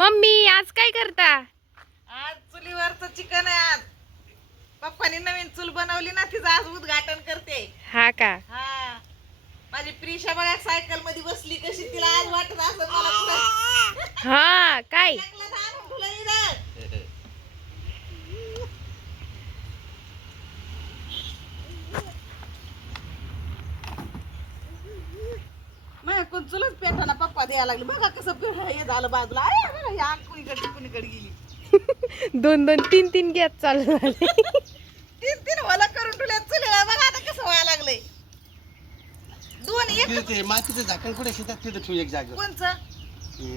Mummy आज काय करता? आज चुलीवरचं चिकन आहे. आज पप्पानी नवीन चूल बनवली ना, तिचं आज उद्घाटन करते. हा का? हा, माझी प्रिशा बघा सायकल मध्ये बसली कशी, तिला आज वाटत असं मला पुढं हा काय? जंगलात आणून तुला इथं. मग कोण चुलच पेटाना पप्पा द्यायला लागले. बघा कसं हे झालं बाजूला. अरे बघा, ही आग कुणीकडे गेली. दोन दोन तीन तीन गॅस चालू झाले. तीन तीन होला करून तुला चुलीला बघा आता कसं व्हायला लागलंय. दोन एक ते मातीचं झाकण कुठे शेतात तिथं ठेवू एक जागेवर. कोणचं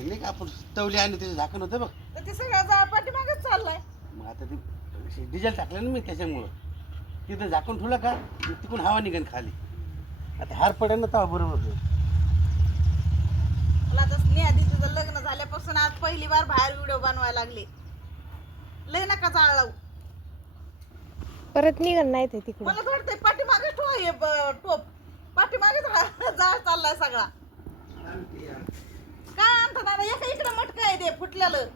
नाही का आपण तवली आणि त्याचं झाकण होतं बघ. तर ते सगळं जाळ पाठीमागच चाललाय. मग आता ते डिझेल टाकलं ना मी त्याच्यामुळं तिथं झाकण ठेवलं का मग तिकडून हवा निघन खाली. आता हार पडेल ना तेव्हा बरोबर होईल. मला आता स्नेहा दीदीचं लग्न झाल्यापासून आज पहिली बार बाहेर व्हिडिओ बनवायला लागले. लय नका जाळ लावू. परत निघण नाही ते तिकडून. मला वाटतंय पाठीमागे टोप पाठीमागे जाळ चाललाय सगळा. काय आणता दादा, एका इकडे मटका आहे ते फुटलेलं.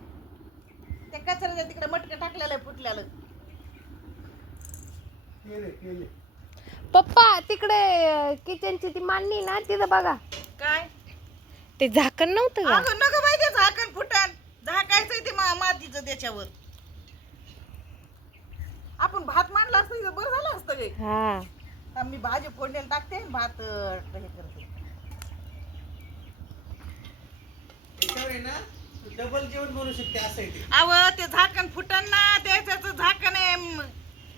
त्या कचऱ्याच्या तिकडे मटकं टाकलेलं आहे फुटलेलं. पप्पा तिकडे किचनची ती मांडणी ना तिथं बघा. काय ते झाकण नव्हतं का? अगं नको बाई, ते झाकण फुटन. झाकायचंय ते मातीचं त्याच्यावर. आपण भात मांडला असतं इथं बरं झालं असतं गे. हा आता मी भाजी फोडणीला टाकते आणि भात हे करते. त्याच्यावर आहे ना डबल जेवण बनवू शकते असं आहे ते. अव ते झाकण फुटन ना, त्याचं झाकण आहे.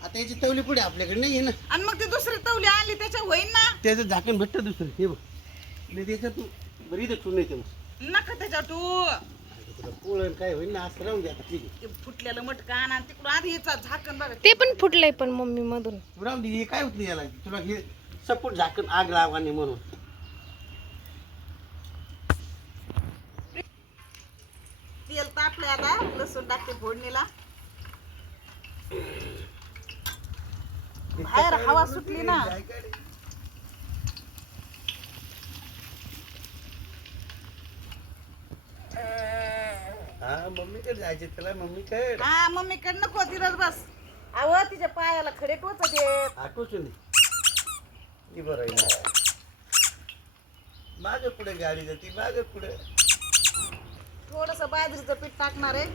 आता याची तवली पुढे आपल्याकडे नाही आहे ना. आणि मग ते दुसरी तवली आणली त्याच्या होईन ना. त्याचं झाकण भेटतं दुसरं हे बघ. नाही त्याच्यात बरी इथं ठेवून येते मग नका त्याच्या तू तुला पोळण काय होईल ना असं राहून द्या आता ठीक ते फुटलेलं मटका आण आणि तिकडून आधी याचा झाकण बघा. ते पण फुटलंय पण मम्मी मधून. आहे. राहून दे हे काय होत नाही याला तुला हे सपोर्ट झाकण आग लावाने म्हणून. तेल तापले, आता लसूण टाकते फोडणीला. बाहेर हवा सुटली ना. हा मम्मीकडे जायचे त्याला मम्मीकडे हा मम्मीकडे नको तिथंच बस. अव तिच्या पायाला खडे टोचत येत. आठवून दे बरं आहे ना. माग पुढे गाडी जाते माग पुढे. थोडस बाजरीचं पीठ टाकणार आहे.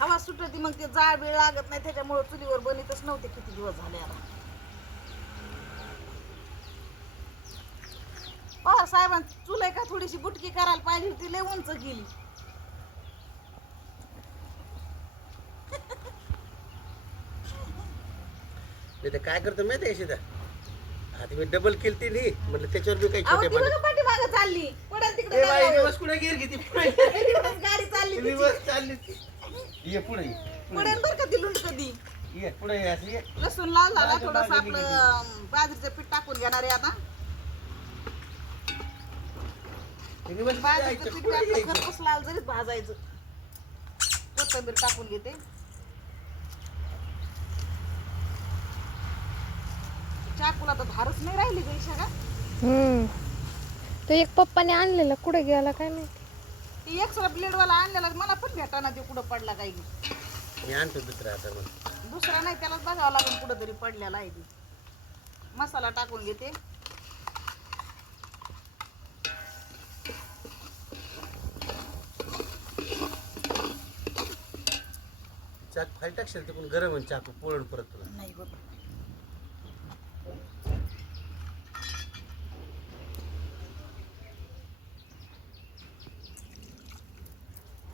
हवा सुटती मग ते जाळ बीळ लागत नाही, त्याच्यामुळे चुलीवर बनितच नव्हते किती दिवस झाले आता. पवार साहेबां चूल आहे का थोडीशी बुटकी करायला पाहिजे होती, लय उंच गेली. नाही ते काय करतो माहिती आहे सीधा आता मी डबल केलती नाही म्हटलं त्याच्यावर मी काही अहो छोटे ती बघा पाठीमागे चालली पडल तिकडे. रिवर्स कुठे गेली किती पुढे गाडी चालली तिची. रिवर्स चालली ती. ये पुढे ये. पडेल बरं का ती लुंड कधी. ये पुढे ये असं ये. लसूण लाल झाला, मागे थोडस मागे आपलं बाजरीचं पीठ टाकून घेणार आहे आता. रिवर्स बाजरीचं यायचं, पीठ पुढे टाकलं यायचं. खरपूस लाल जरीच भाजायचं. कोथिंबीर टाकून घेते. चाकूला तर धारच नाही राहिली गैशा का. तो एक पप्पाने आणलेला कुठे गेला काय माहिती. ती एक्स्ट्रा ब्लेडवाला आणलेला मला पण भेटाना, ते कुठं पडला काही. मी आणतो दुसरा आता मग. दुसरा नाही, त्यालाच बघावं लागेल कुठं तरी पडलेला आहे ती. मसाला टाकून घेते. चाकू खाली टाकशील ते पण गरम आहे चाकू पोळण परत तुला. नाही बाबा,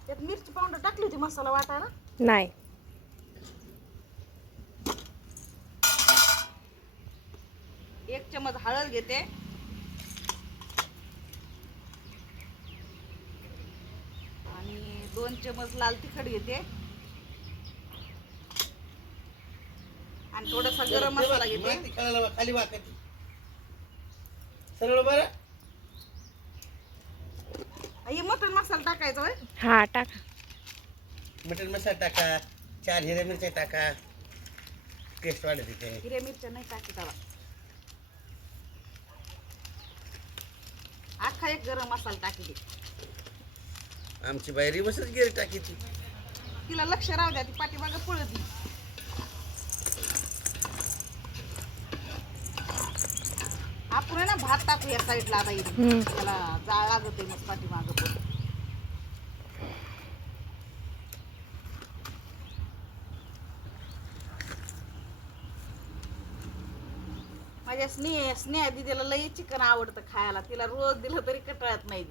त्यात मिरची पावडर टाकली होती मसाला वाटायला. नाही. एक चमच हळद घेते. आणि 2 चमच लाल तिखट घेते. आणि थोडासा गरम मसाला घेते. माती खाली खाली वाकायची सरळ बरं. हे मटण मसाला टाकायचा होय. हा टाका. मटन मसाला टाका 4 हिरव्या मिरच्या टाका टेस्ट वाढते तिथे. हिरव्या मिरच्या नाही टाकी त्याला. अख्खा एक गरम मसाला टाकी दे. आमची बाई रिवर्सच गेली टाकी ती. तिला लक्ष राहू द्या, ती पाठीमागं पळती. आपण आहे ना भात टाकू या साईडला आता इथे. हम्म. त्याला जाळ लागत आहे मग पाठीमागं पण. माझ्या स्नेहा दिदीला लई चिकन आवडतं खायला. तिला रोज दिलं तरी कटाळत नाही.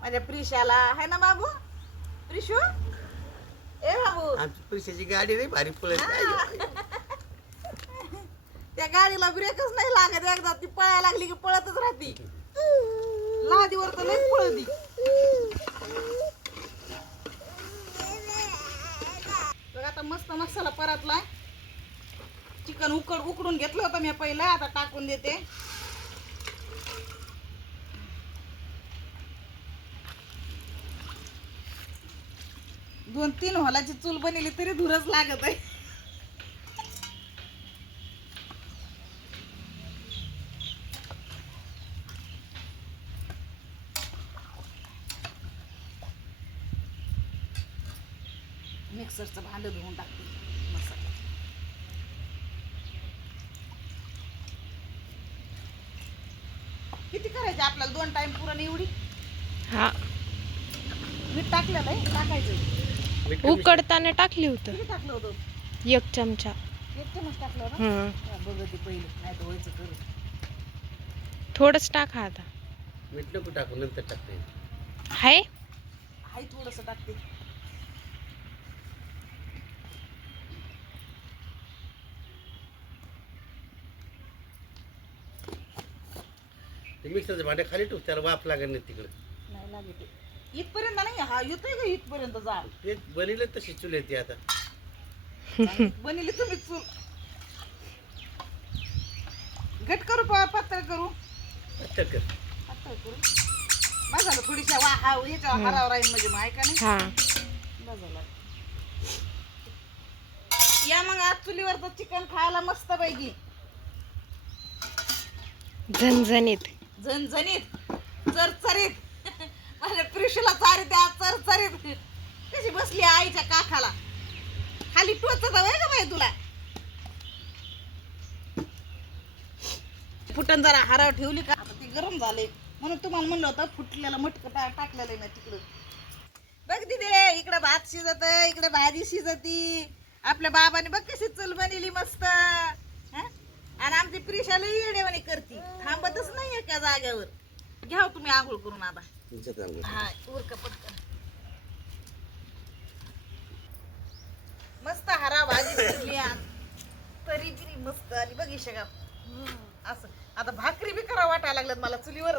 माझ्या प्रिशाला आहे ना बाबू, प्रिशू ए बाबू, आमची पैशाची गाडी नाही भारी पळत. त्या गाडीला ब्रेकच नाही लागत. एकदा ती पळायला लागली की पळतच राहती. लादीवर तर लई पळती. बघ आता मस्त मसाला परतलाय. चिकन उकडून घेतलं होतं मी पहिलं, आता टाकून देते. दोन तीन हॉलाची चूल बनवली तरी धुरच लागत आहे. मिक्सरचं भांड धुवून टाकते मसाला. किती करायचे आपल्याला? 2 टाइम पुरण एवढी? हा, मीठ टाकलेलं आहे, टाकायचं. उकडताना टाकली होतं किती टाकलं होतं? 1 चमचा. 1 चमच टाकलं ना? हम्म. बघते पहिलं, नाही तर व्हायचं करू. थोडंच टाका आता. मीठ नको टाकू, नंतर टाकते. हाय हाय थोडंसं टाकते. ते मिक्सरचं भांडे खाली ठेव, त्याला वाफ लागत नाही तिकडे. नाही लागते. इथपर्यंत नाही, हा येतोय का इथपर्यंत? जा ते बनले तशी चुल येते आता. बनली तुम्ही चूल. घट करू पातळ करू? अच्छा कर. पातळ करू. बस झालं, थोडीशा याच्या हरावर राहील म्हणजे, मग ऐका नाही. हा, बस झालं. या मग आज चुलीवरचं चिकन खायला मस्त पैकी झणझणीत. झणझणीत चरचरीत. माझ्या प्रिशूला चारी त्या चरचरीत. कशी बसली आईच्या काखाला, खाली टोचत आहे का बाई तुला? फुटण जरा हराव ठेवली का, आता ते गरम झाले म्हणून तुम्हाला म्हणलं होतं फुटलेलं मटक टाकलेलं आहे ना तिकडं. बघ दिदे, इकडे भात शिजत, इकडे भाजी शिजती. आपल्या बाबाने बघ कशी चूल बनवली मस्त. हं? आणि आमची प्रिशाला येडेवाणी करती, थांबतच नाही एका जाग्यावर. घ्या तुम्ही आंघोळ करून आता. हा, उरका पटकन. मस्त हरा भाजी शिजली आज. तरी बिरी मस्त आली बघ शेगा. असं आता भाकरी बी करा वाटायला लागल्यात मला चुलीवर.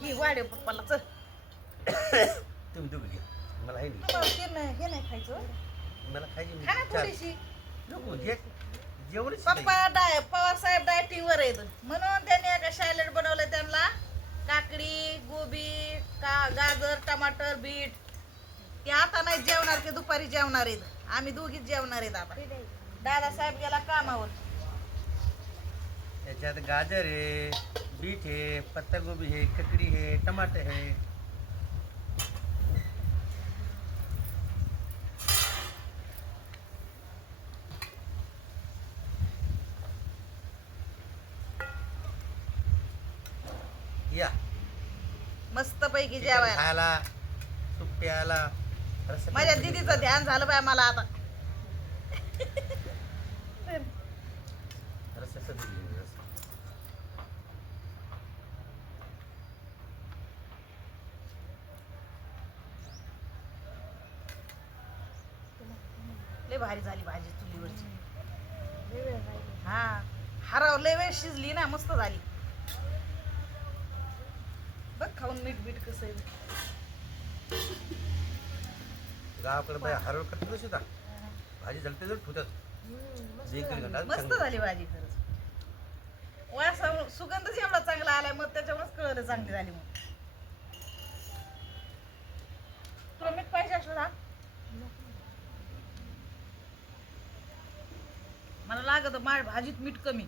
घे वाढे पप्पाला, चल. तुम्ही दोघं घ्या, मला आहे नाही. हे नाही खायचं, मला खायची खा ना थोडीशी. नको घे, जेवढी पप्पा पवार साहेब डायटिंग वर आहेत म्हणून त्यांनी एका सॅलड बनवलं. त्यांना काकडी, गोबी, गाजर, टमाटर, बीट. ते आता नाही जेवणार, ते दुपारी जेवणार आहेत. आम्ही दोघीच जेवणार आहेत आता. दादा साहेब गेला कामावर. त्याच्यात गाजर आहे, बीट आहे, पत्तागोबी आहे, ककडी आहे, टमाटर आहे. या मस्त पैकी जेवायला. खायला, सूप प्यायला. माझ्या दीदीचं ध्यान झालं बाय मला आता. लय भारी झाली भाजी चुलीवरची. हा, हराव लय वेळ शिजली ना, मस्त झाली. बघ खाऊन मीठ बीट कसं आहे. गावाकडे बाय हरळ करत नसते का, भाजी झाली तर ठुतात. मस्त झाली भाजी खरंच. वास सुगंधच एवढा चांगला आलाय, मग त्याच्यामुळेच कळलं चांगली झाली. मग तुला मीठ पाहिजे असलं ना, मला लागत माझ्या भाजीत मीठ कमी.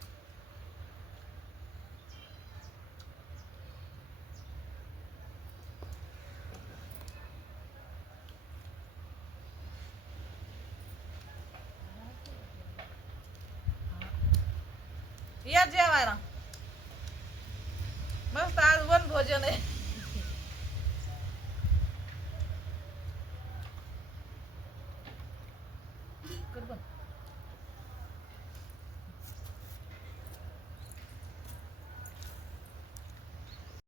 या जेवायला मस्त आज वन भोजन आहे. कर बंद.